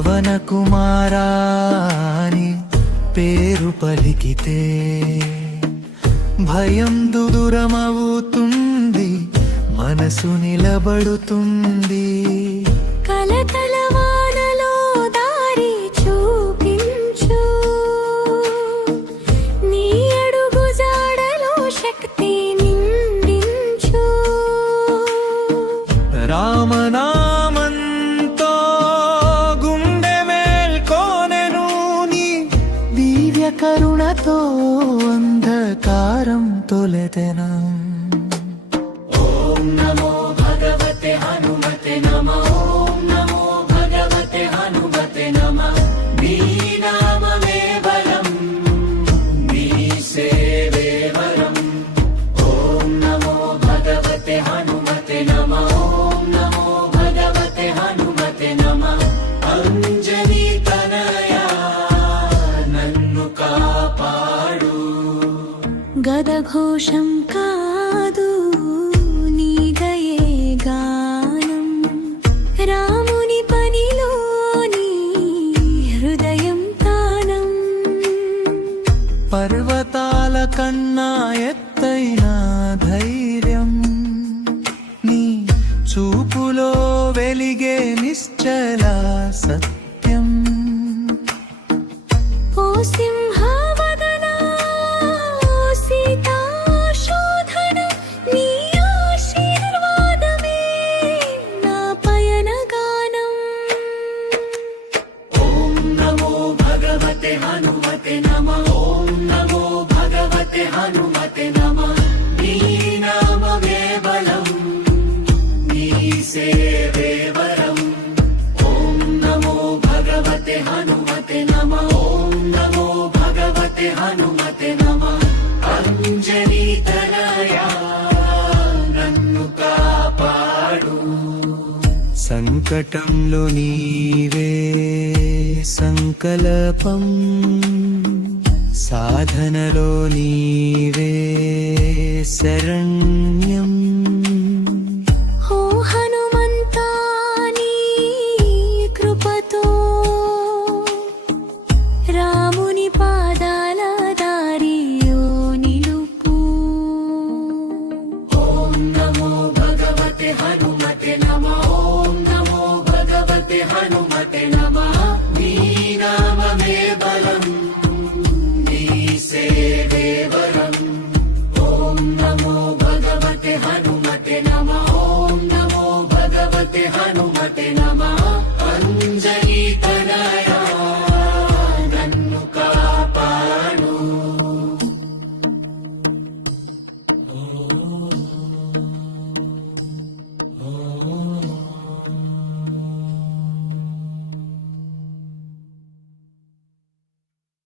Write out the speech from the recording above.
పవన కుమారాని పేరు పలికితే భయం దూరమవుతుంది, మనసు నిలబడుతుంది. కలకల వానలో దారి చూపించు, నీ అడుగు జాడలో శక్తి నిండించు. రామనామంతో గుండె మేల్కొనెను, నీ దివ్య కరుణతో అంధకారం తొలెదెను. ఓం నమో భగవతే హనుమతే నమః. ఓం నమో భగవతే హనుమతే నమః. నీ నామమే బలం, నీ సేవే వరం. ఓం నమో భగవతే హనుమతే నమః. ఓం నమో భగవతే హనుమతే నమః. అంజనీ తనయా నన్ను కాపాడు. గదఘోషం కాదు నీ దయే గానం, రాముని పనిలోని హృదయం తానం. పర్వతాల కన్నా ఎత్తైన ధైర్యం, నీ చూపులో వెలిగే నిశ్చల సత్యం. ఓ సింహవదనా, ఓ సీతాశోధన, నీ ఆశీర్వాదమే నా పయన గానం. ఓం నమో భగవతే హనుమతే నమః. ఓం నమో భగవతే హనుమతే నమః. నీ నామమే బలం, నీ సేవే వరం. ఓం నమో భగవతే హనుమతే నమః. ఓం నమో భగవతే హనుమతే నమః. అంజనీ తనయా నన్ను కాపాడు. సంకటంలో నీవే సంకల్పం, సాధనలో నీవే శరణ్యం. ఓ హనుమంతా, నీ కృపతో రాముని పాదాల దారిలో నిలుపు. ఓం నమో భగవతే హనుమతే నమః. ఓం నమో భగవతే హనుమతే